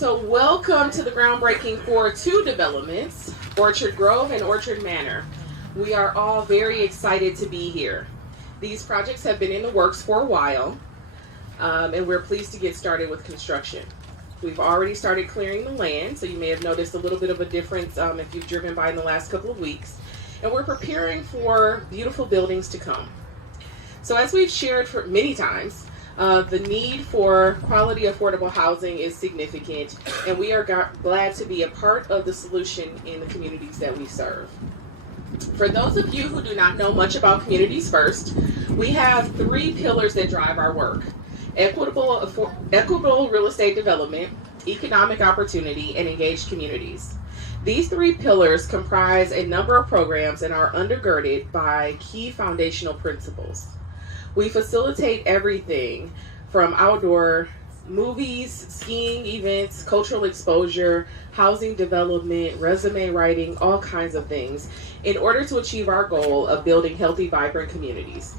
So welcome to the groundbreaking for two developments, Orchard Grove and Orchard Manor. We are all very excited to be here. These projects have been in the works for a while, and we're pleased to get started with construction. We've already started clearing the land, so you may have noticed a little bit of a difference if you've driven by in the last couple of weeks. And we're preparing for beautiful buildings to come. So as we've shared for many times, the need for quality, affordable housing is significant, and we are glad to be a part of the solution in the communities that we serve. For those of you who do not know much about Communities First, we have three pillars that drive our work: equitable real estate development, economic opportunity, and engaged communities. These three pillars comprise a number of programs and are undergirded by key foundational principles. We facilitate everything from outdoor movies, skiing events, cultural exposure, housing development, resume writing, all kinds of things in order to achieve our goal of building healthy, vibrant communities.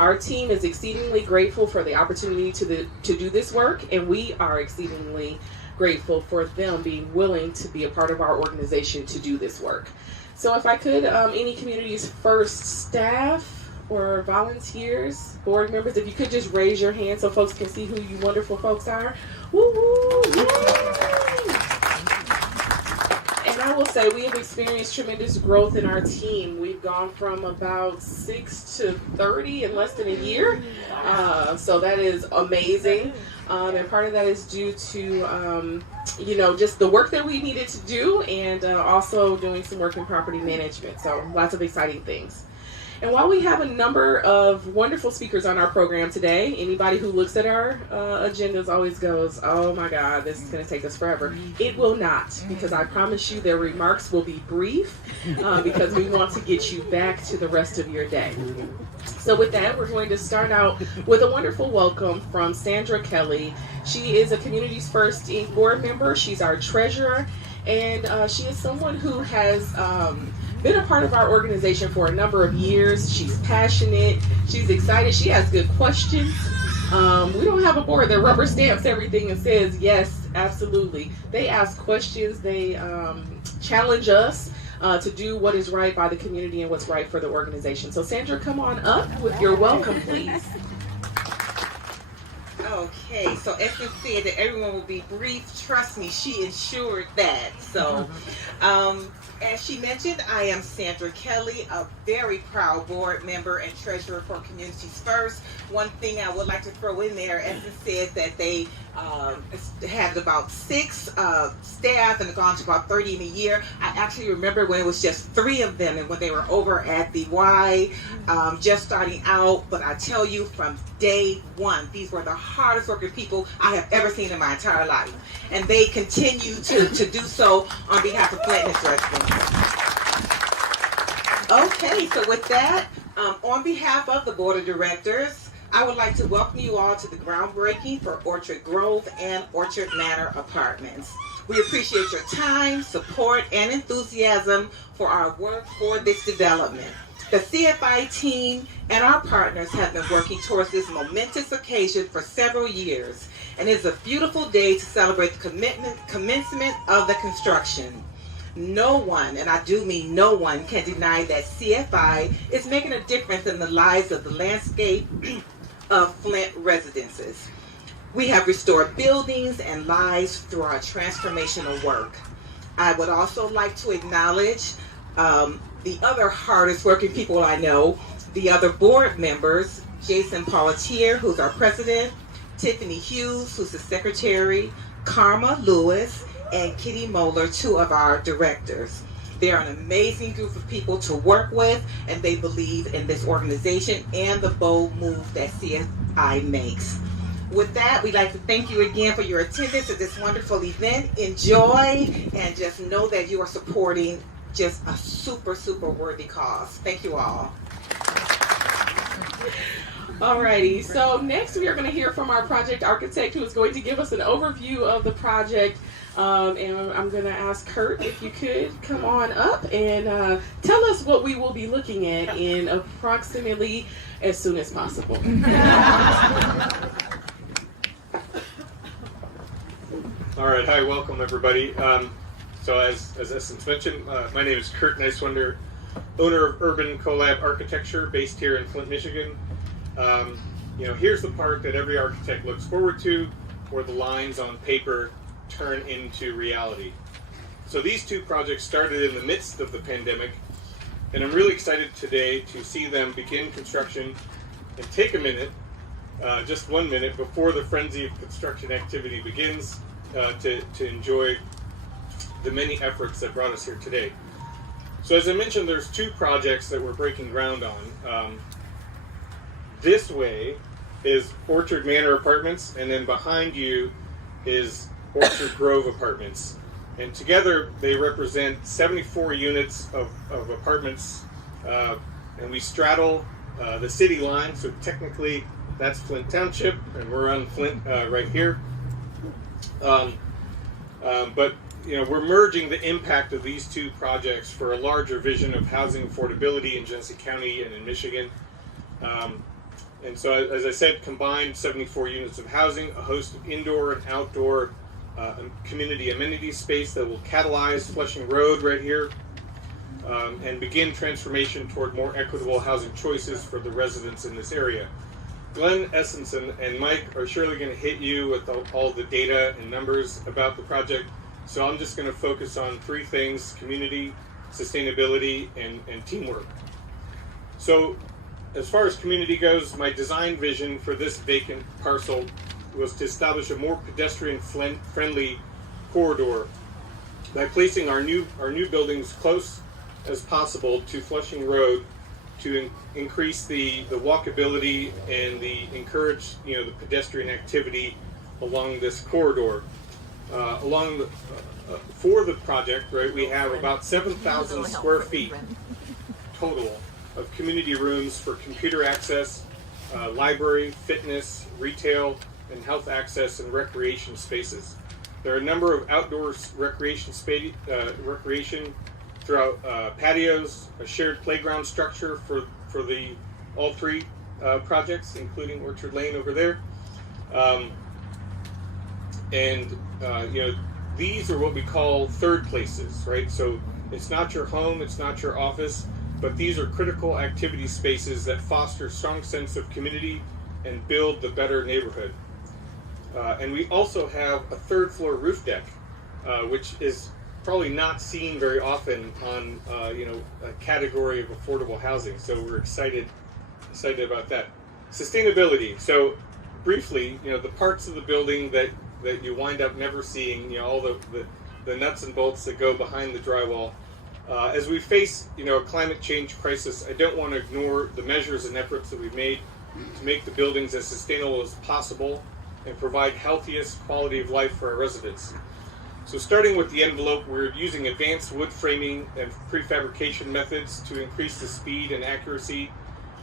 Our team is exceedingly grateful for the opportunity to do this work, and we are exceedingly grateful for them being willing to be a part of our organization to do this work. So if I could, any Communities First staff or volunteers, board members, if you could just raise your hand so folks can see who you wonderful folks are. Woo woo! And I will say we have experienced tremendous growth in our team. We've gone from about 6 to 30 in less than a year. So that is amazing. And part of that is due to, just the work that we needed to do, and also doing some work in property management. So lots of exciting things. And while we have a number of wonderful speakers on our program today, anybody who looks at our agendas always goes, oh my God, this is going to take us forever. It will not, because I promise you their remarks will be brief, because we want to get you back to the rest of your day. So with that, we're going to start out with a wonderful welcome from Sandra Kelly. She is a Communities First Inc. board member. She's our treasurer, and she is someone who has been a part of our organization for a number of years. She's passionate, she's excited, she has good questions. We don't have a board that rubber stamps everything and says yes, absolutely. They ask questions, they challenge us to do what is right by the community and what's right for the organization. So Sandra, come on up with your welcome, please. Okay, so as I said that everyone will be brief, trust me, she ensured that. So as she mentioned, I am Sandra Kelly, a very proud board member and treasurer for Communities First. One thing I would like to throw in there, as it said that they had about 6 staff and have gone to about 30 in a year. I actually remember when it was just 3 of them and when they were over at the Y, just starting out. But I tell you, from day one, these were the hardest working people I have ever seen in my entire life. And they continue to do so on behalf of Flint and Flint. Okay, so with that, on behalf of the board of directors, I would like to welcome you all to the groundbreaking for Orchard Grove and Orchard Manor apartments. We appreciate your time, support, and enthusiasm for our work for this development. The CFI team and our partners have been working towards this momentous occasion for several years, and it is a beautiful day to celebrate the commencement of the construction. No one, and I do mean no one, can deny that CFI is making a difference in the lives of the landscape of Flint residences. We have restored buildings and lives through our transformational work. I would also like to acknowledge the other hardest working people I know, the other board members, Jason Paulatier, who's our president, Tiffany Hughes, who's the secretary, Karma Lewis, and Kitty Moeller, 2 of our directors. They're an amazing group of people to work with, and they believe in this organization and the bold move that CFI makes. With that, we'd like to thank you again for your attendance at this wonderful event. Enjoy, and just know that you are supporting just a super, super worthy cause. Thank you all. Alrighty, so next we are going to hear from our project architect, who is going to give us an overview of the project. And I'm going to ask Kurt if you could come on up and tell us what we will be looking at in approximately as soon as possible. All right, hi, welcome everybody. So as Essence mentioned, my name is Kurt Nicewinder, owner of Urban Collab Architecture based here in Flint, Michigan. Here's the part that every architect looks forward to, where the lines on paper turn into reality. So these two projects started in the midst of the pandemic, and I'm really excited today to see them begin construction and take a minute, just 1 minute before the frenzy of construction activity begins, to enjoy the many efforts that brought us here today. So as I mentioned, there's two projects that we're breaking ground on. This way is Orchard Manor Apartments, and then behind you is Orchard Grove Apartments. And together they represent 74 units of apartments, and we straddle the city line, so technically that's Flint Township, and we're on Flint right here. But we're merging the impact of these two projects for a larger vision of housing affordability in Genesee County and in Michigan. And so, as I said, combined 74 units of housing, a host of indoor and outdoor community amenity space that will catalyze Flushing Road right here, and begin transformation toward more equitable housing choices for the residents in this area. Glenn, Essence, and Mike are surely going to hit you with all the data and numbers about the project, so I'm just going to focus on three things: community, sustainability, and teamwork. So, as far as community goes, my design vision for this vacant parcel was to establish a more pedestrian-friendly corridor by placing our new buildings close as possible to Flushing Road to increase the walkability and encourage the pedestrian activity along this corridor. For the project, right, we have about 7,000 square feet total of community rooms for computer access, library, fitness, retail, and health access and recreation spaces. There are a number of outdoor recreation throughout patios, a shared playground structure for all three projects, including Orchard Lane over there. These are what we call third places, right? So it's not your home, it's not your office, but these are critical activity spaces that foster a strong sense of community and build the better neighborhood. And we also have a third floor roof deck, which is probably not seen very often on a category of affordable housing. So we're excited about that. Sustainability. So briefly, the parts of the building that you wind up never seeing, all the nuts and bolts that go behind the drywall. As we face a climate change crisis, I don't want to ignore the measures and efforts that we've made to make the buildings as sustainable as possible and provide healthiest quality of life for our residents. So starting with the envelope, we're using advanced wood framing and prefabrication methods to increase the speed and accuracy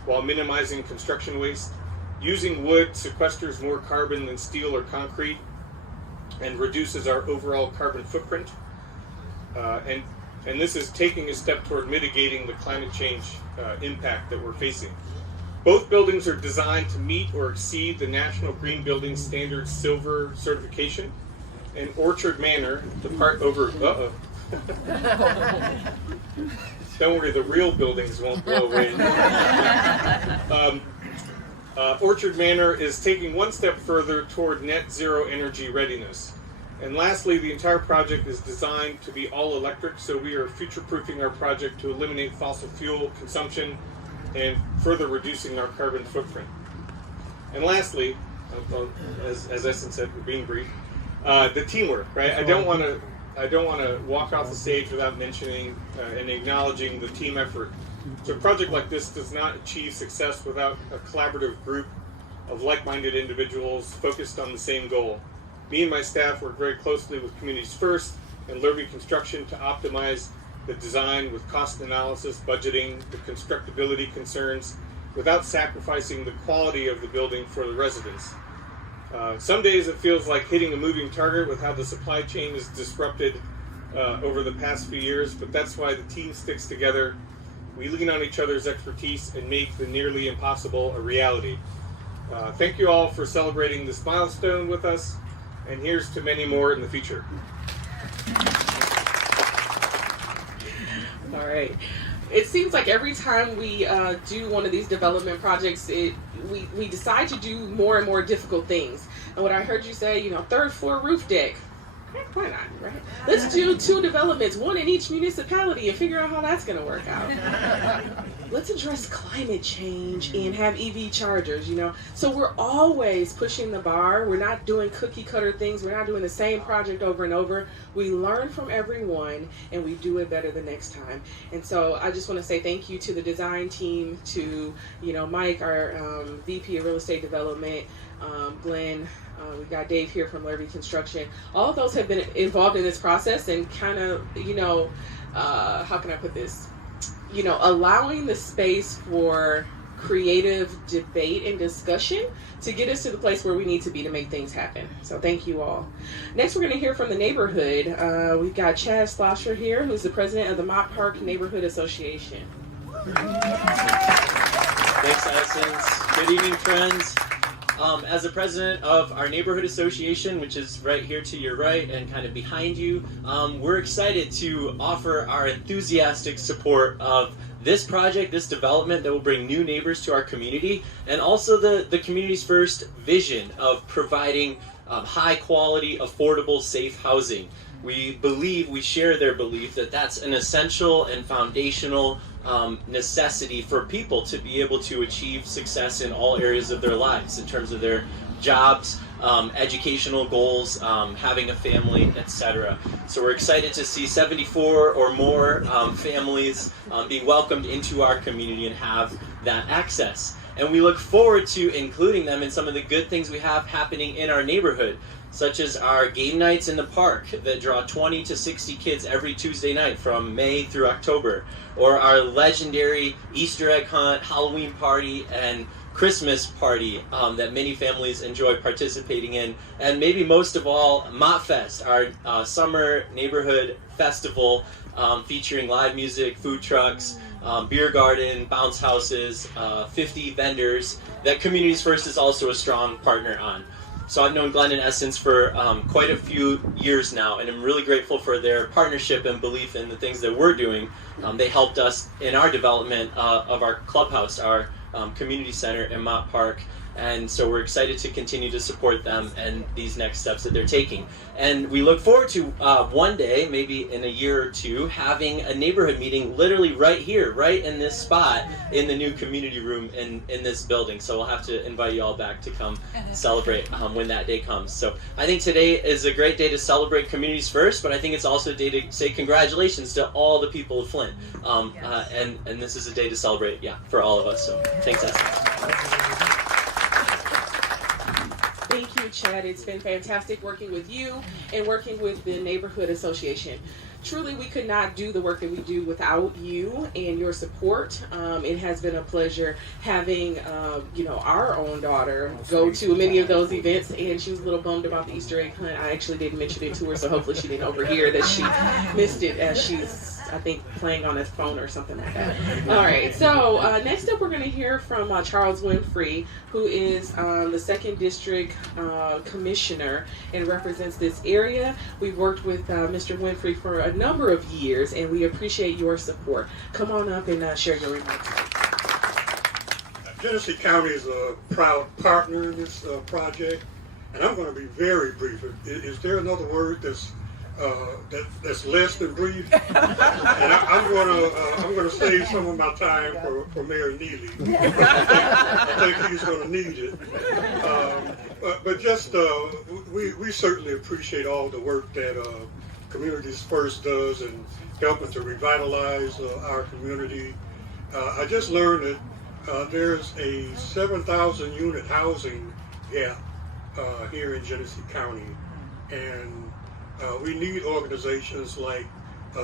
while minimizing construction waste. Using wood sequesters more carbon than steel or concrete and reduces our overall carbon footprint. And this is taking a step toward mitigating the climate change impact that we're facing. Both buildings are designed to meet or exceed the National Green Building Standard Silver certification. And Orchard Manor, the part over, don't worry, the real buildings won't blow away. Orchard Manor is taking one step further toward net zero energy readiness. And lastly, the entire project is designed to be all electric, so we are future-proofing our project to eliminate fossil fuel consumption and further reducing our carbon footprint. And lastly, as Essence said, we're being brief, the teamwork, right? I don't want to walk off the stage without mentioning and acknowledging the team effort. So a project like this does not achieve success without a collaborative group of like-minded individuals focused on the same goal. Me and my staff work very closely with Communities First and Lerby Construction to optimize the design with cost analysis, budgeting, the constructability concerns, without sacrificing the quality of the building for the residents. Some days it feels like hitting a moving target with how the supply chain is disrupted over the past few years, but that's why the team sticks together. We lean on each other's expertise and make the nearly impossible a reality. Thank you all for celebrating this milestone with us, And here's to many more in the future. All right. It seems like every time we do one of these development projects, we decide to do more and more difficult things. And what I heard you say, you know, third floor roof deck. Why not, right? Let's do 2 developments, 1 in each municipality, and figure out how that's going to work out. Let's address climate change and have EV chargers, you know. So we're always pushing the bar. We're not doing cookie cutter things. We're not doing the same project over and over. We learn from everyone, and we do it better the next time. And so I just want to say thank you to the design team, to, you know, Mike, our VP of Real Estate Development, Glenn. We've got Dave here from Lurvy Construction. All of those have been involved in this process and kind of, you know, how can I put this? You know, allowing the space for creative debate and discussion to get us to the place where we need to be to make things happen. So thank you all. Next, we're going to hear from the neighborhood. We've got Chad Slosher here, who's the president of the Mott Park Neighborhood Association. Thanks, Addison. Good evening, friends. As the president of our neighborhood association, which is right here to your right and kind of behind you, we're excited to offer our enthusiastic support of this project, this development that will bring new neighbors to our community, and also the community's first vision of providing high quality, affordable, safe housing. We share their belief that that's an essential and foundational necessity for people to be able to achieve success in all areas of their lives, in terms of their jobs, educational goals, having a family, etc. So we're excited to see 74 or more families being welcomed into our community and have that access. And we look forward to including them in some of the good things we have happening in our neighborhood, such as our game nights in the park that draw 20 to 60 kids every Tuesday night from May through October, or our legendary Easter egg hunt, Halloween party, and Christmas party that many families enjoy participating in, and maybe most of all, Mott Fest, our summer neighborhood festival featuring live music, food trucks, beer garden, bounce houses, 50 vendors that Communities First is also a strong partner on. So I've known Glenn and Essence for quite a few years now, and I'm really grateful for their partnership and belief in the things that we're doing. They helped us in our development of our clubhouse, our community center in Mott Park, and so we're excited to continue to support them and these next steps that they're taking. And we look forward to one day, maybe in a year or two, having a neighborhood meeting literally right here, right in this spot, in the new community room in this building. So we'll have to invite you all back to come celebrate when that day comes. So I think today is a great day to celebrate Communities First, but I think it's also a day to say congratulations to all the people of Flint. And this is a day to celebrate, for all of us. So thanks, Esther. Thank you, Chad. It's been fantastic working with you and working with the Neighborhood Association. Truly, we could not do the work that we do without you and your support. It has been a pleasure having, our own daughter go to many of those events, and she was a little bummed about the Easter egg hunt. I actually didn't mention it to her, so hopefully she didn't overhear that she missed it as she's, I think, playing on his phone or something like that. All right, so next up we're going to hear from Charles Winfrey, who is the 2nd District Commissioner and represents this area. We've worked with Mr. Winfrey for a number of years, and we appreciate your support. Come on up and share your remarks. Genesee County is a proud partner in this project, and I'm going to be very brief. Is there another word that's less than brief? And I'm going to save some of my time for Mayor Neely. I think he's going to need it. But just we certainly appreciate all the work that Communities First does in helping to revitalize our community. I just learned that there's a 7,000 unit housing gap here in Genesee County, and we need organizations like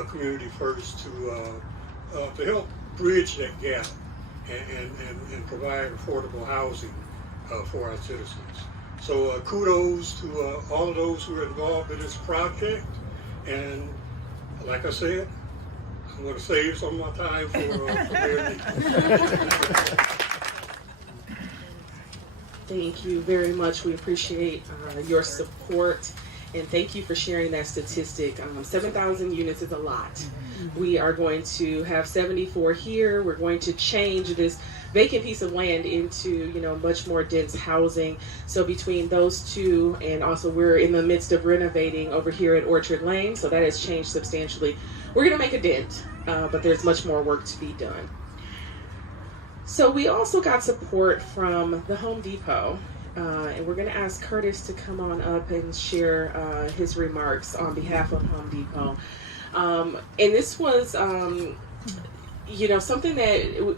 Community First to help bridge that gap and provide affordable housing for our citizens. So kudos to all of those who are involved in this project, and like I said, I'm going to save some of my time for Mayor Neely. Thank you very much. We appreciate your support, and thank you for sharing that statistic. 7,000 units is a lot. We are going to have 74 here. We're going to change this vacant piece of land into, much more dense housing. So between those two, and also we're in the midst of renovating over here at Orchard Lane, so that has changed substantially. We're going to make a dent, but there's much more work to be done. So we also got support from the Home Depot, and we're going to ask Curtis to come on up and share his remarks on behalf of Home Depot. And this was, something that,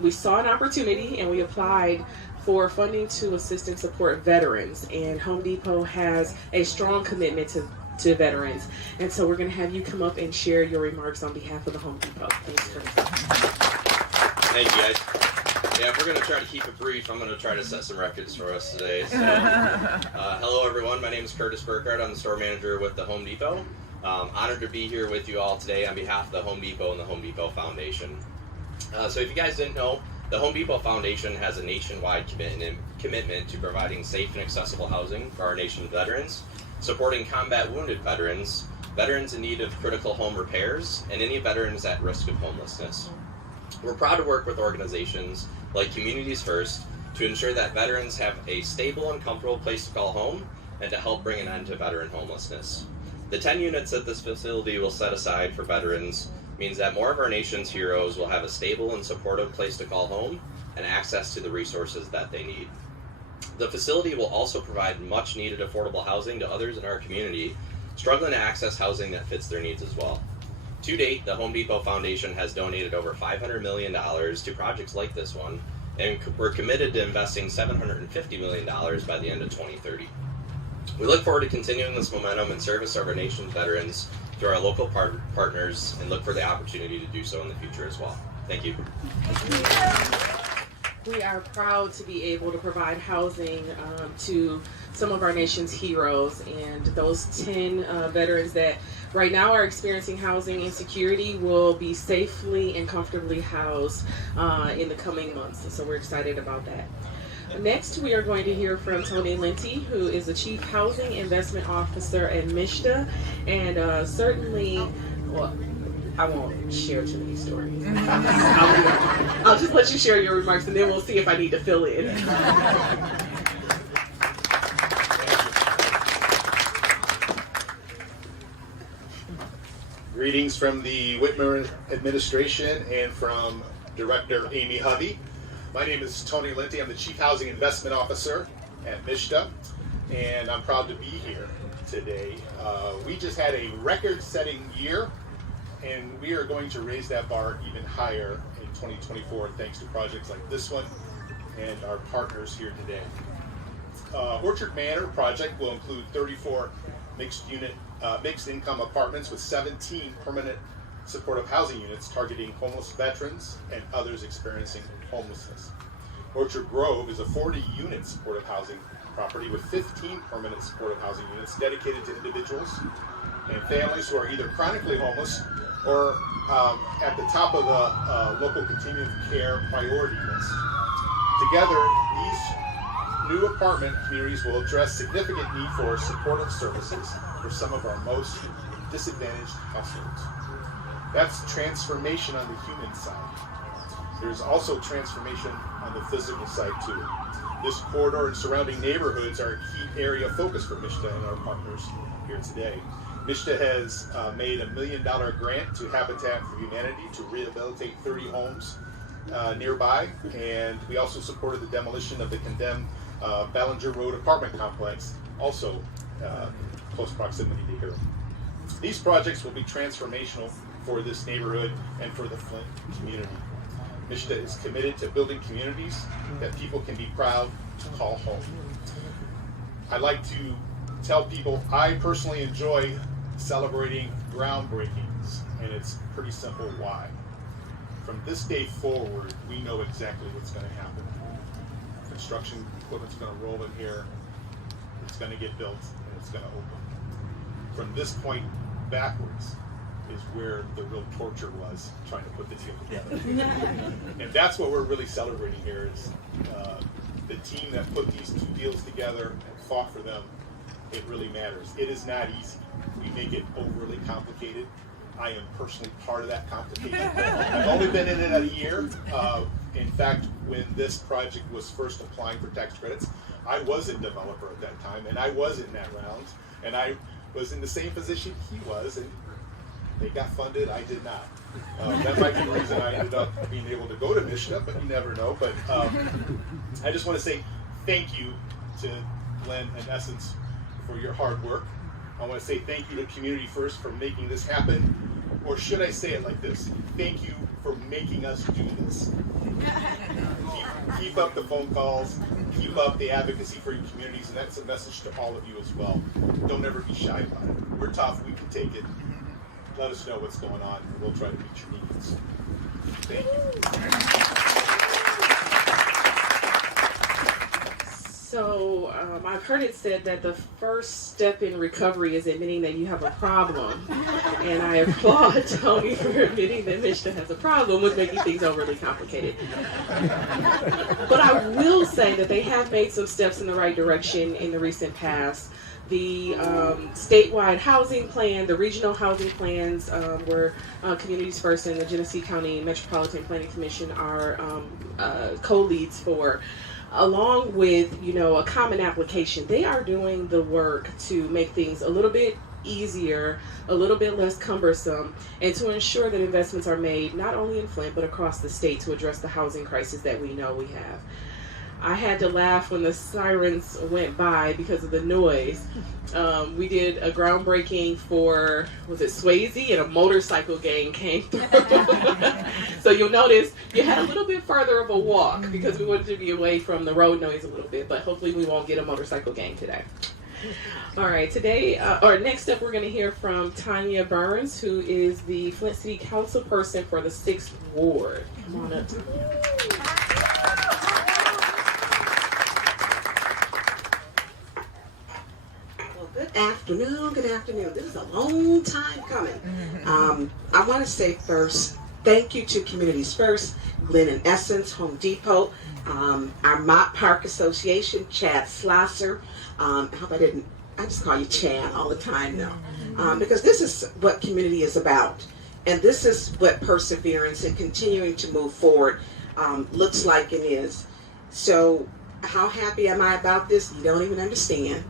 we saw an opportunity and we applied for funding to assist and support veterans. And Home Depot has a strong commitment to veterans. And so we're going to have you come up and share your remarks on behalf of the Home Depot. Thanks, Curtis. Thank you, guys. Yeah, if we're going to try to keep it brief, I'm going to try to set some records for us today. So, hello, everyone. My name is Curtis Burkhardt. I'm the store manager with the Home Depot. Honored to be here with you all today on behalf of the Home Depot and the Home Depot Foundation. So if you guys didn't know, the Home Depot Foundation has a nationwide commitment to providing safe and accessible housing for our nation's veterans, supporting combat wounded veterans, veterans in need of critical home repairs, and any veterans at risk of homelessness. We're proud to work with organizations like Communities First to ensure that veterans have a stable and comfortable place to call home and to help bring an end to veteran homelessness. The 10 units that this facility will set aside for veterans means that more of our nation's heroes will have a stable and supportive place to call home and access to the resources that they need. The facility will also provide much needed affordable housing to others in our community struggling to access housing that fits their needs as well. To date, the Home Depot Foundation has donated over $500 million to projects like this one, and we're committed to investing $750 million by the end of 2030. We look forward to continuing this momentum in service of our nation's veterans through our local partners and look for the opportunity to do so in the future as well. Thank you. We are proud to be able to provide housing to some of our nation's heroes, and those 10 veterans that right now are experiencing housing insecurity will be safely and comfortably housed in the coming months. So we're excited about that. Next, we are going to hear from Tony Linty, who is the Chief Housing Investment Officer at MSHDA, and I won't share too many stories. I'll just let you share your remarks, and then we'll see if I need to fill in. Greetings from the Whitmer administration and from Director Amy Hovey. My name is Tony Linty. I'm the Chief Housing Investment Officer at MSHDA, and I'm proud to be here today. We just had a record-setting year, and we are going to raise that bar even higher in 2024 thanks to projects like this one and our partners here today. Orchard Manor project will include 34 mixed income apartments with 17 permanent supportive housing units targeting homeless veterans and others experiencing homelessness. Orchard Grove is a 40-unit supportive housing property with 15 permanent supportive housing units dedicated to individuals and families who are either chronically homeless or at the top of the local continuum of care priority list. Together, these new apartment communities will address significant need for supportive services for some of our most disadvantaged households. That's transformation on the human side. There's also transformation on the physical side too. This corridor and surrounding neighborhoods are a key area of focus for MSHDA and our partners here today. MSHDA has made a $1 million grant to Habitat for Humanity to rehabilitate 30 homes nearby, and we also supported the demolition of the condemned Ballinger Road apartment complex, also close proximity to here. These projects will be transformational for this neighborhood and for the Flint community. MSHDA is committed to building communities that people can be proud to call home. I'd like to tell people I personally enjoy celebrating groundbreakings, and it's pretty simple why. From this day forward, we know exactly what's going to happen. Construction equipment's going to roll in here, it's going to get built, and it's going to open. From this point backwards is where the real torture was, trying to put the deal together. And that's what we're really celebrating here is the team that put these two deals together and fought for them, it really matters. It is not easy. We make it overly complicated. I am personally part of that complication. I've only been in it a year. In fact, when this project was first applying for tax credits, I was a developer at that time, and I was in that round, and I was in the same position he was, and they got funded, I did not. That might be the reason I ended up being able to go to Michigan, but you never know. But I just want to say thank you to Glenn and Essence for your hard work. I want to say thank you to Community First for making this happen. Or should I say it like this? Thank you for making us do this. Keep up the phone calls, keep up the advocacy for your communities, and that's a message to all of you as well. Don't ever be shy about it. We're tough, we can take it. Let us know what's going on, and we'll try to meet your needs. Thank you. So I've heard it said that the first step in recovery is admitting that you have a problem. And I applaud Tony for admitting that Michigan has a problem with making things overly complicated. But I will say that they have made some steps in the right direction in the recent past. The statewide housing plan, the regional housing plans where Communities First and the Genesee County Metropolitan Planning Commission are co-leads for, along with, a common application. They are doing the work to make things a little bit easier, a little bit less cumbersome, and to ensure that investments are made not only in Flint but across the state to address the housing crisis that we know we have. I had to laugh when the sirens went by because of the noise. We did a groundbreaking for, was it Swayze? And a motorcycle gang came through. So you'll notice you had a little bit further of a walk because we wanted to be away from the road noise a little bit, but hopefully we won't get a motorcycle gang today. All right, today, or next up, we're going to hear from Tanya Burns, who is the Flint City Council person for the 6th Ward. Come on up. Good afternoon. This is a long time coming. I want to say first, thank you to Communities First, Glenn and Essence, Home Depot, our Mott Park Association, Chad Slosser. I hope I just call you Chad all the time now. Because this is what community is about. And this is what perseverance and continuing to move forward looks like and is. So how happy am I about this? You don't even understand.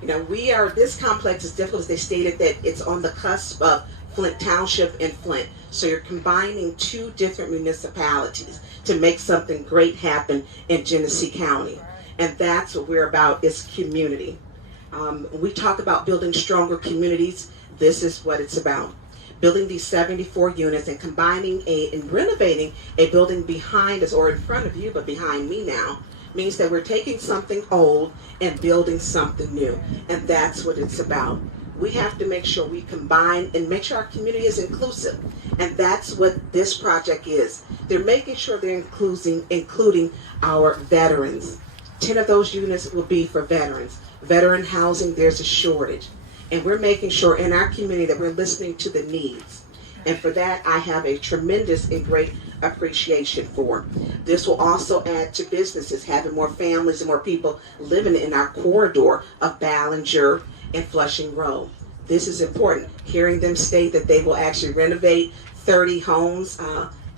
This complex is difficult, as they stated, that it's on the cusp of Flint Township and Flint. So you're combining two different municipalities to make something great happen in Genesee County. And that's what we're about, is community. We talk about building stronger communities. This is what it's about. Building these 74 units and combining and renovating a building behind us, or in front of you, but behind me now, means that we're taking something old and building something new. And that's what it's about. We have to make sure we combine and make sure our community is inclusive. And that's what this project is. They're making sure they're including our veterans. 10 of those units will be for veterans. Veteran housing, there's a shortage. And we're making sure in our community that we're listening to the needs. And for that, I have a tremendous and great appreciation for. This will also add to businesses, having more families and more people living in our corridor of Ballinger and Flushing Road. This is important. Hearing them state that they will actually renovate 30 homes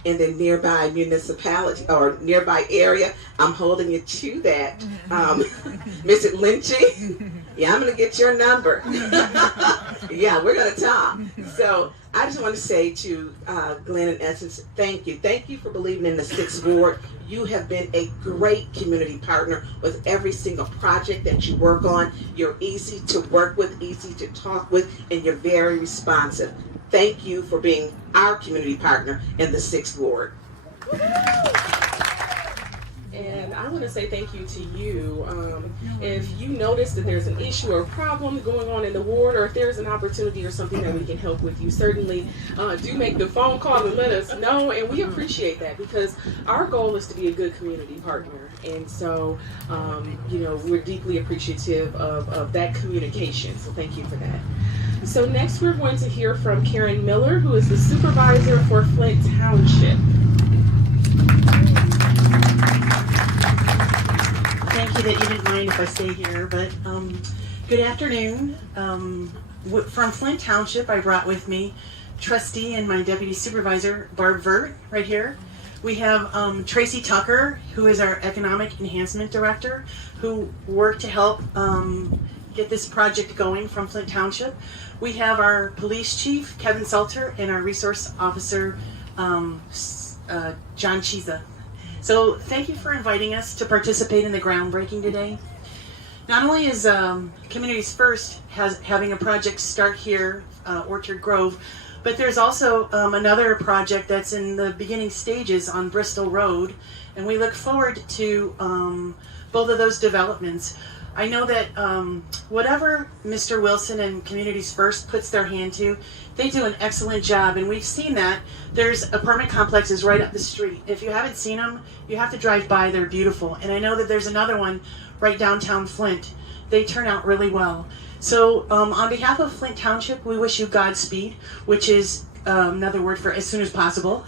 in the nearby municipality or nearby area. I'm holding you to that. Mrs. Lynchy, yeah, I'm going to get your number. Yeah, we're going to talk. So I just want to say to Glenn and Essence, thank you. Thank you for believing in the 6th Ward. You have been a great community partner with every single project that you work on. You're easy to work with, easy to talk with, and you're very responsive. Thank you for being our community partner in the 6th Ward. And I want to say thank you to you. If you notice that there's an issue or problem going on in the ward, or if there's an opportunity or something that we can help with, you certainly do make the phone call and let us know. And we appreciate that, because our goal is to be a good community partner. And so, we're deeply appreciative of that communication. So thank you for that. So next we're going to hear from Karen Miller, who is the supervisor for Flint Township. thank you that you didn't mind if I stay here. But good afternoon. From Flint Township, I brought with me trustee and my deputy supervisor, Barb Vert, right here. We have Tracy Tucker, who is our economic enhancement director, who worked to help get this project going from Flint Township. We have our police chief, Kevin Salter, and our resource officer, John Chiza. So thank you for inviting us to participate in the groundbreaking today. Not only is Communities First having a project start here, Orchard Grove, but there's also another project that's in the beginning stages on Bristol Road, and we look forward to both of those developments. I know that whatever Mr. Wilson and Communities First puts their hand to, they do an excellent job, and we've seen that. There's apartment complexes right up the street. If you haven't seen them, you have to drive by. They're beautiful. And I know that there's another one right downtown Flint. They turn out really well. So on behalf of Flint Township, we wish you Godspeed, which is another word for as soon as possible.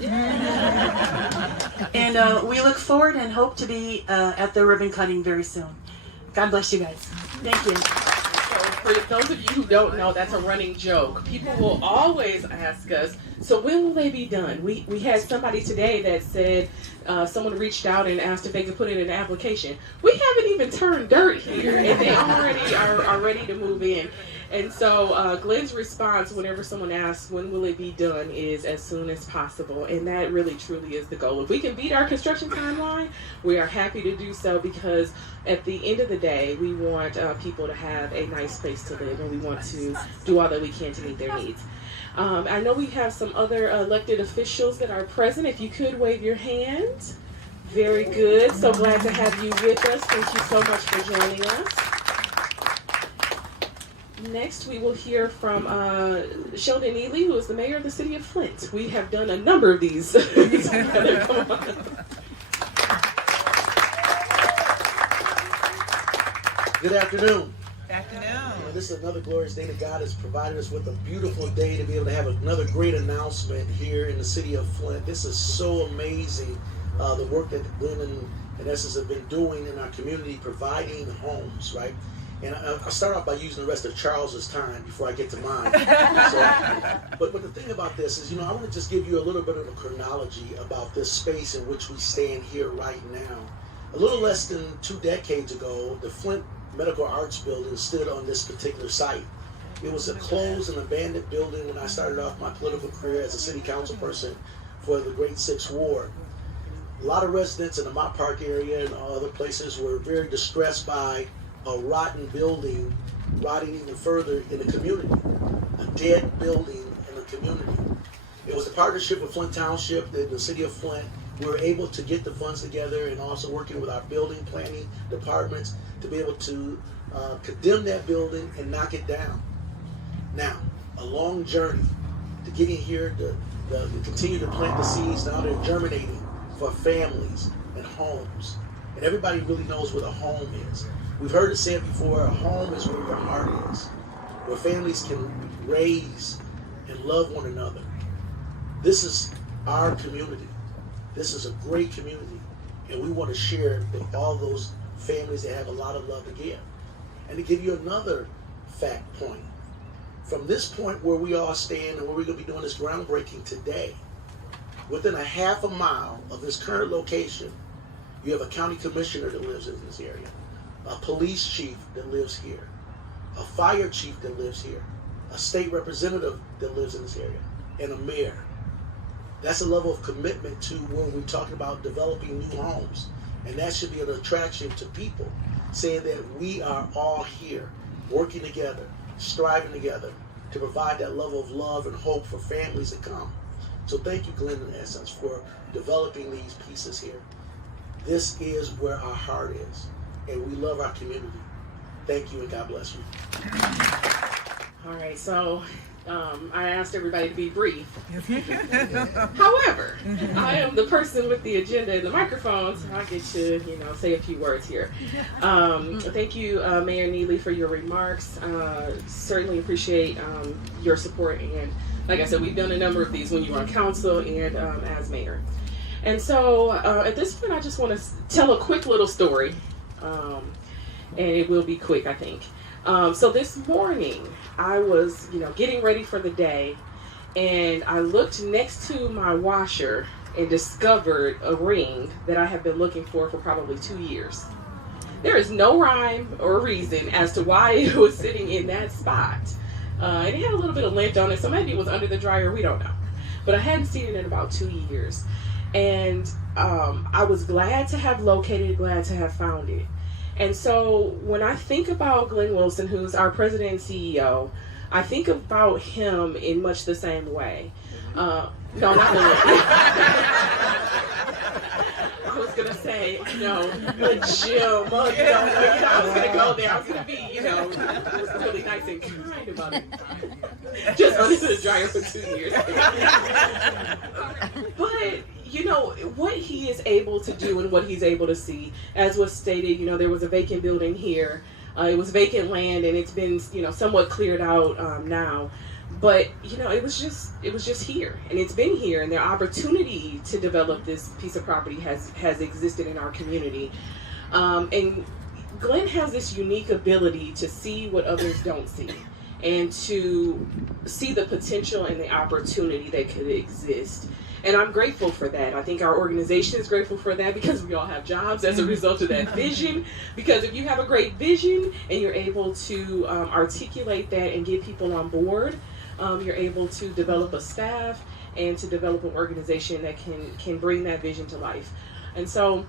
And we look forward and hope to be at the ribbon cutting very soon. God bless you guys. Thank you. So for those of you who don't know, that's a running joke. People will always ask us, so when will they be done? We had somebody today that said someone reached out and asked if they could put in an application. We haven't even turned dirt here, and they already are ready to move in. And so Glenn's response whenever someone asks when will it be done is as soon as possible, and that really truly is the goal. If we can beat our construction timeline, we are happy to do so, because at the end of the day, we want people to have a nice place to live, and we want to do all that we can to meet their needs. I know we have some other elected officials that are present. If you could wave your hand. Very good. So glad to have you with us. Thank you so much for joining us. Next, we will hear from Sheldon Neely, who is the mayor of the city of Flint. We have done a number of these together. Come on. Good afternoon. Good afternoon. This is another glorious day that God has provided us with, a beautiful day to be able to have another great announcement here in the city of Flint. This is so amazing, the work that Glenn and Essence have been doing in our community, providing homes, right? And I'll start off by using the rest of Charles's time before I get to mine. But the thing about this is, I want to just give you a little bit of a chronology about this space in which we stand here right now. A little less than 2 decades ago, the Flint Medical Arts Building stood on this particular site. It was a closed and abandoned building when I started off my political career as a city council person for the Great Sixth Ward. A lot of residents in the Mott Park area and other places were very distressed by a rotten building, rotting even further in the community, a dead building in the community. It was a partnership with Flint Township and the city of Flint. We were able to get the funds together and also working with our building planning departments to be able to condemn that building and knock it down. Now, a long journey to getting here to continue to plant the seeds. Now they're germinating for families and homes. And everybody really knows what a home is. We've heard it said before, a home is where your heart is, where families can raise and love one another. This is our community. This is a great community, and we want to share it with all those families that have a lot of love to give. And to give you another fact point, from this point where we all stand and where we're going to be doing this groundbreaking today, within a half a mile of this current location, you have a county commissioner that lives in this area, a police chief that lives here, a fire chief that lives here, a state representative that lives in this area, and a mayor. That's a level of commitment to when we're talking about developing new homes. And that should be an attraction to people, saying that we are all here, working together, striving together to provide that level of love and hope for families to come. So thank you, Glenn and Essence, for developing these pieces here. This is where our heart is, and we love our community. Thank you, and God bless you. All right, so I asked everybody to be brief. However, I am the person with the agenda and the microphone, so I get to, say a few words here. Thank you, Mayor Neely, for your remarks. Certainly appreciate your support. And like I said, we've done a number of these when you were on council and as mayor. And so at this point, I just want to tell a quick little story and it will be quick, I think. So this morning, I was, getting ready for the day, and I looked next to my washer and discovered a ring that I have been looking for probably 2 years. There is no rhyme or reason as to why it was sitting in that spot. It had a little bit of lint on it, so maybe it was under the dryer, we don't know. But I hadn't seen it in about 2 years. And I was glad to have located it, glad to have found it. And so when I think about Glenn Wilson, who's our president and CEO, I think about him in much the same way. No, not really. I was gonna say, the gym. I was gonna go there. I was gonna be, it was really nice and kind about it. Just under the dryer for 2 years. But what he is able to do and what he's able to see, as was stated, there was a vacant building here. It was vacant land, and it's been, somewhat cleared out now. But it was just here, and it's been here, and the opportunity to develop this piece of property has existed in our community. And Glenn has this unique ability to see what others don't see, and to see the potential and the opportunity that could exist. And I'm grateful for that. I think our organization is grateful for that, because we all have jobs as a result of that vision. Because if you have a great vision and you're able to articulate that and get people on board, you're able to develop a staff and to develop an organization that can bring that vision to life. And so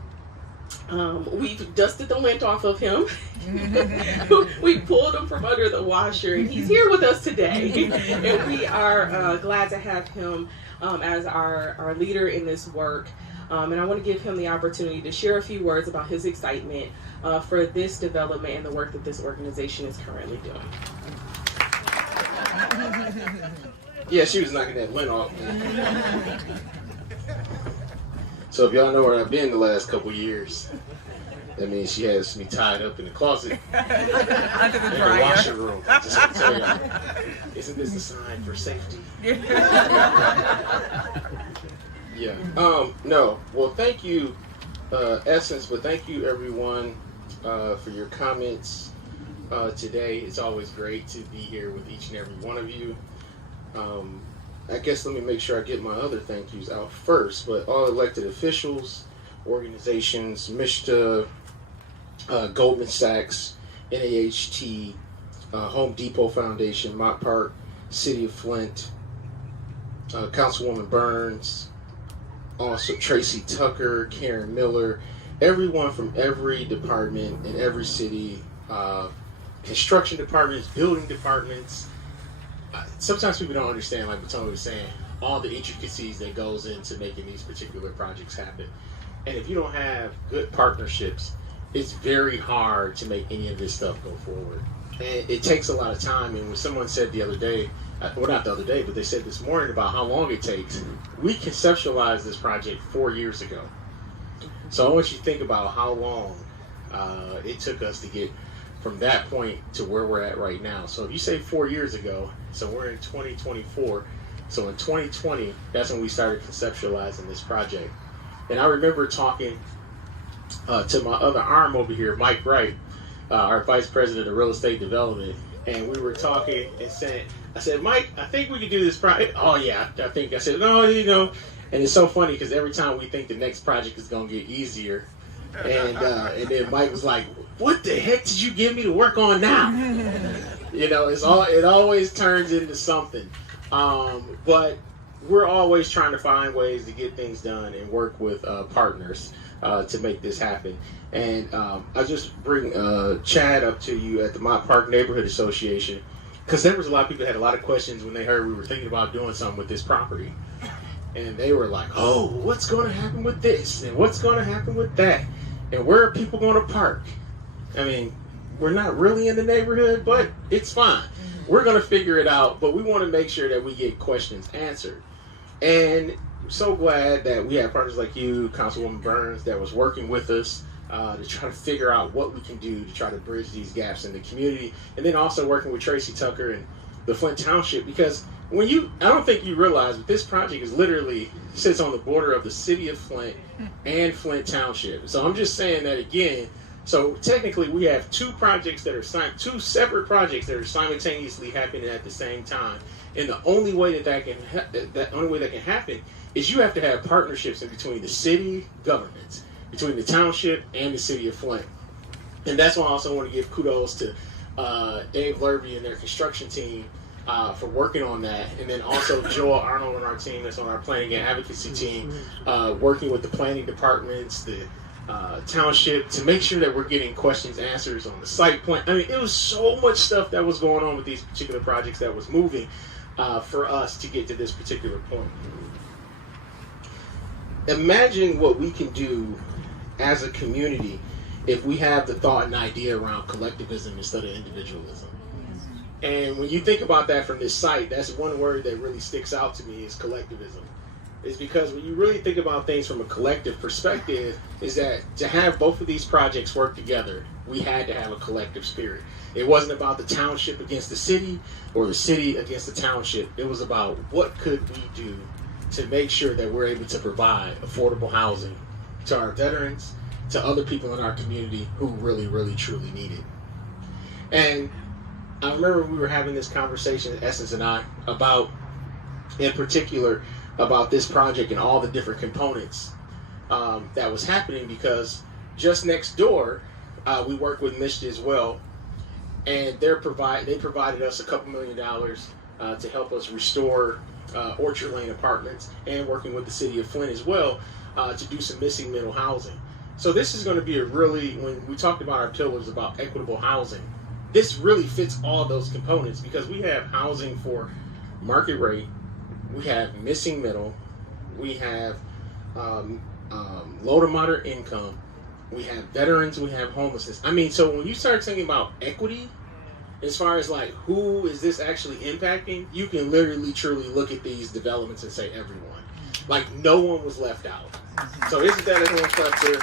we've dusted the lint off of him. We pulled him from under the washer, and he's here with us today. And we are glad to have him as our leader in this work. And I want to give him the opportunity to share a few words about his excitement for this development and the work that this organization is currently doing. Yeah, she was knocking that lint off. So if y'all know where I've been the last couple years, that means she has me tied up in the closet under the dryer. In the washing room. Just to tell y'all, isn't this a sign for safety? Yeah. No. Well, thank you, Essence, but thank you everyone for your comments today. It's always great to be here with each and every one of you. I guess let me make sure I get my other thank yous out first, but all elected officials, organizations, MISHTA, Goldman Sachs, NAHT, Home Depot Foundation, Mott Park, City of Flint, Councilwoman Burns, also Tracy Tucker, Karen Miller, everyone from every department in every city, construction departments, building departments. Sometimes people don't understand, like Tony was saying, all the intricacies that goes into making these particular projects happen. And if you don't have good partnerships, it's very hard to make any of this stuff go forward. And it takes a lot of time. And when someone said the other day, well, not the other day, but they said this morning about how long it takes, we conceptualized this project 4 years ago. So I want you to think about how long it took us to get from that point to where we're at right now. So if you say 4 years ago, so we're in 2024. So in 2020, that's when we started conceptualizing this project. And I remember talking to my other arm over here, Mike Wright, our Vice President of Real Estate Development, and we were talking and saying, I said, Mike, I think we could do this project. Oh yeah, I said, no, and it's so funny because every time we think the next project is gonna get easier, and then Mike was like, what the heck did you give me to work on now? It always turns into something. But we're always trying to find ways to get things done and work with partners to make this happen. And I just bring Chad up to you at the Mott Park Neighborhood Association, because there was a lot of people that had a lot of questions when they heard we were thinking about doing something with this property. And they were like, oh, what's going to happen with this? And what's going to happen with that? And where are people going to park? I mean, we're not really in the neighborhood, but it's fine. We're going to figure it out, but we want to make sure that we get questions answered. And I'm so glad that we have partners like you, Councilwoman Burns, that was working with us to try to figure out what we can do to try to bridge these gaps in the community. And then also working with Tracy Tucker and the Flint Township, because I don't think you realize, but this project is literally sits on the border of the city of Flint and Flint Township. So I'm just saying that again, So technically, we have two separate projects that are simultaneously happening at the same time. And the only way that can happen is you have to have partnerships in between the city governments, between the township and the city of Flint. And that's why I also want to give kudos to Dave Lurvy and their construction team for working on that. And then also Joel Arnold on our team that's on our planning and advocacy team, working with the planning departments, the township, to make sure that we're getting questions, answers on the site plan. I mean, it was so much stuff that was going on with these particular projects that was moving for us to get to this particular point. Imagine what we can do as a community if we have the thought and idea around collectivism instead of individualism. And when you think about that from this site, that's one word that really sticks out to me is collectivism. Is because when you really think about things from a collective perspective, is that to have both of these projects work together, we had to have a collective spirit. It wasn't about the township against the city or the city against the township. It was about what could we do to make sure that we're able to provide affordable housing to our veterans, to other people in our community who really, really, truly need it. And I remember we were having this conversation, Essence and I, about, in particular, about this project and all the different components that was happening, because just next door, we work with Mishta as well, and they provided us a couple $1 million to help us restore Orchard Lane apartments, and working with the city of Flint as well to do some missing middle housing. So this is going to be a really, when we talked about our pillars about equitable housing, this really fits all those components, because we have housing for market rate, we have missing middle, we have low to moderate income, we have veterans, we have homelessness. I mean, so when you start thinking about equity, as far as like who is this actually impacting, you can literally truly look at these developments and say everyone. Like no one was left out. So isn't that a hand clap there?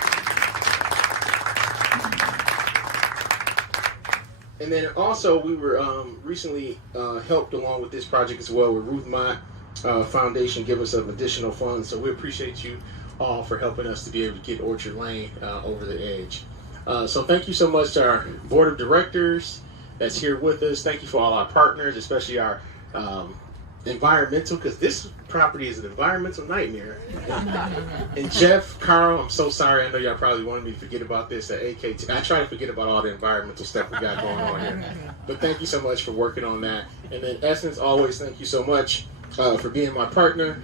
And then also we were recently helped along with this project as well with Ruth Mott Foundation, give us some additional funds. So we appreciate you all for helping us to be able to get Orchard Lane over the edge. So thank you so much to our board of directors that's here with us. Thank you for all our partners, especially our environmental, because this property is an environmental nightmare. And Jeff, Carl, I'm so sorry. I know y'all probably wanted me to forget about this at AKT. I try to forget about all the environmental stuff we got going on here. But thank you so much for working on that. And then Essence, always thank you so much for being my partner.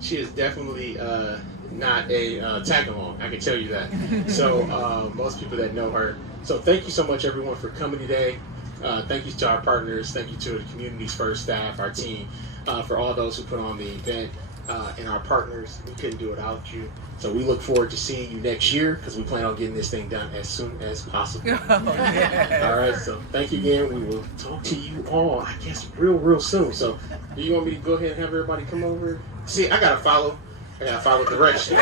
She is definitely not a tag-along, I can tell you that. So most people that know her. So thank you so much, everyone, for coming today. Thank you to our partners. Thank you to the Communities First staff, our team, for all those who put on the event, and our partners. We couldn't do it without you. So we look forward to seeing you next year, because we plan on getting this thing done as soon as possible. All right, so thank you again. We will talk to you all, I guess, real soon. So do you want me to go ahead and have everybody come over? See, I gotta follow directions.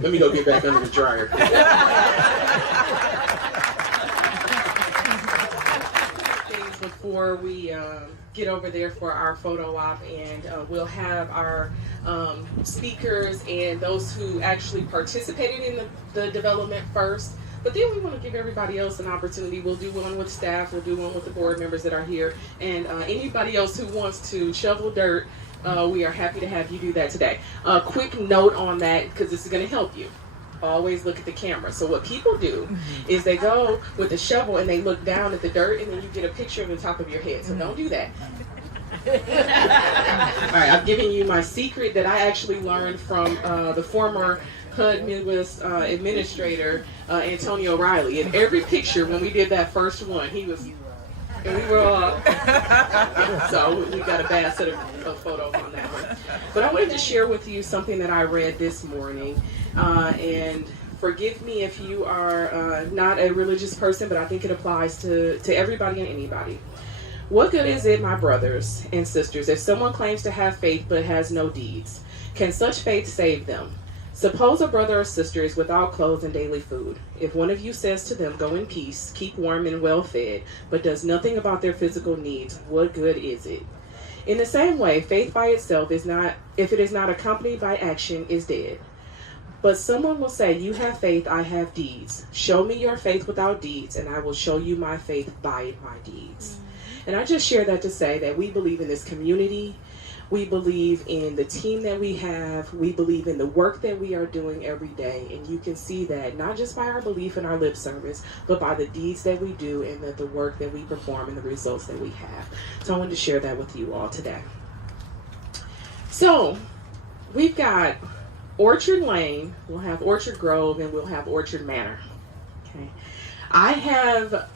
Let me go get back under the dryer. Before we get over there for our photo op, and we'll have our speakers and those who actually participated in the development first. But then we want to give everybody else an opportunity. We'll do one with staff, we'll do one with the board members that are here, and anybody else who wants to shovel dirt, we are happy to have you do that today. A quick note on that, because this is going to help you. Always look at the camera. So what people do is they go with the shovel and they look down at the dirt, and then you get a picture of the top of your head. So don't do that. All right, I'm giving you my secret that I actually learned from the former HUD Midwest administrator, Antonio Riley. In every picture, when we did that first one, he was, and we were all, so we got a bad set of photos on that one. But I wanted to share with you something that I read this morning. And forgive me if you are not a religious person, but I think it applies to everybody and anybody. What good is it, my brothers and sisters, if someone claims to have faith but has no deeds? Can such faith save them? Suppose a brother or sister is without clothes and daily food. If one of you says to them, "Go in peace, keep warm and well fed," but does nothing about their physical needs, what good is it? In the same way, faith by itself is not, if it is not accompanied by action, is dead. But someone will say, you have faith, I have deeds. Show me your faith without deeds, and I will show you my faith by my deeds. And I just share that to say that we believe in this community. We believe in the team that we have. We believe in the work that we are doing every day. And you can see that not just by our belief in our lip service, but by the deeds that we do and the work that we perform and the results that we have. So I wanted to share that with you all today. So we've got Orchard Lane, we'll have Orchard Grove, and we'll have Orchard Manor. Okay. I have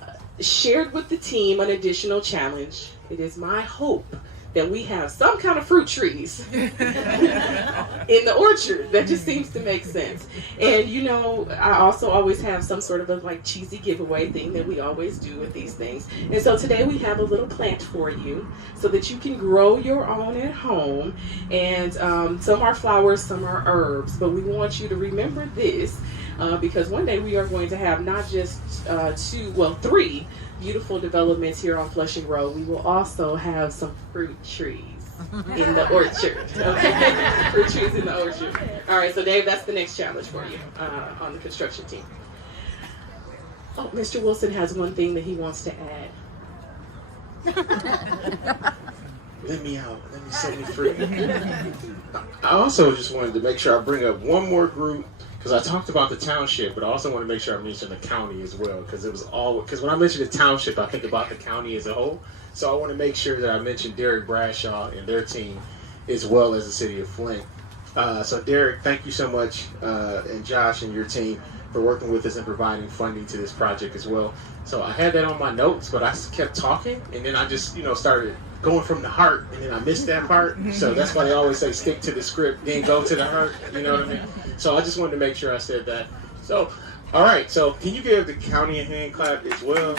shared with the team an additional challenge. It is my hope that we have some kind of fruit trees in the orchard. That just seems to make sense. And you know, I also always have some sort of a like cheesy giveaway thing that we always do with these things. And so today we have a little plant for you so that you can grow your own at home. And some are flowers, some are herbs, but we want you to remember this because one day we are going to have not just three beautiful developments here on Flushing Road. We will also have some fruit trees in the orchard. Okay, fruit trees in the orchard. All right, so Dave, that's the next challenge for you on the construction team. Oh, Mr. Wilson has one thing that he wants to add. Let me out. Let me set me free. I also just wanted to make sure I bring up one more group, because I talked about the township, but I also want to make sure I mention the county as well, because when I mention the township, I think about the county as a whole. So I want to make sure that I mention Derek Bradshaw and their team, as well as the city of Flint. So Derek, thank you so much, and Josh and your team for working with us and providing funding to this project as well. So I had that on my notes, but I kept talking, and then I just started going from the heart, and then I missed that part. So that's why they always say stick to the script, then go to the heart. You know what I mean? So I just wanted to make sure I said that. So, all right. So can you give the county a hand clap as well?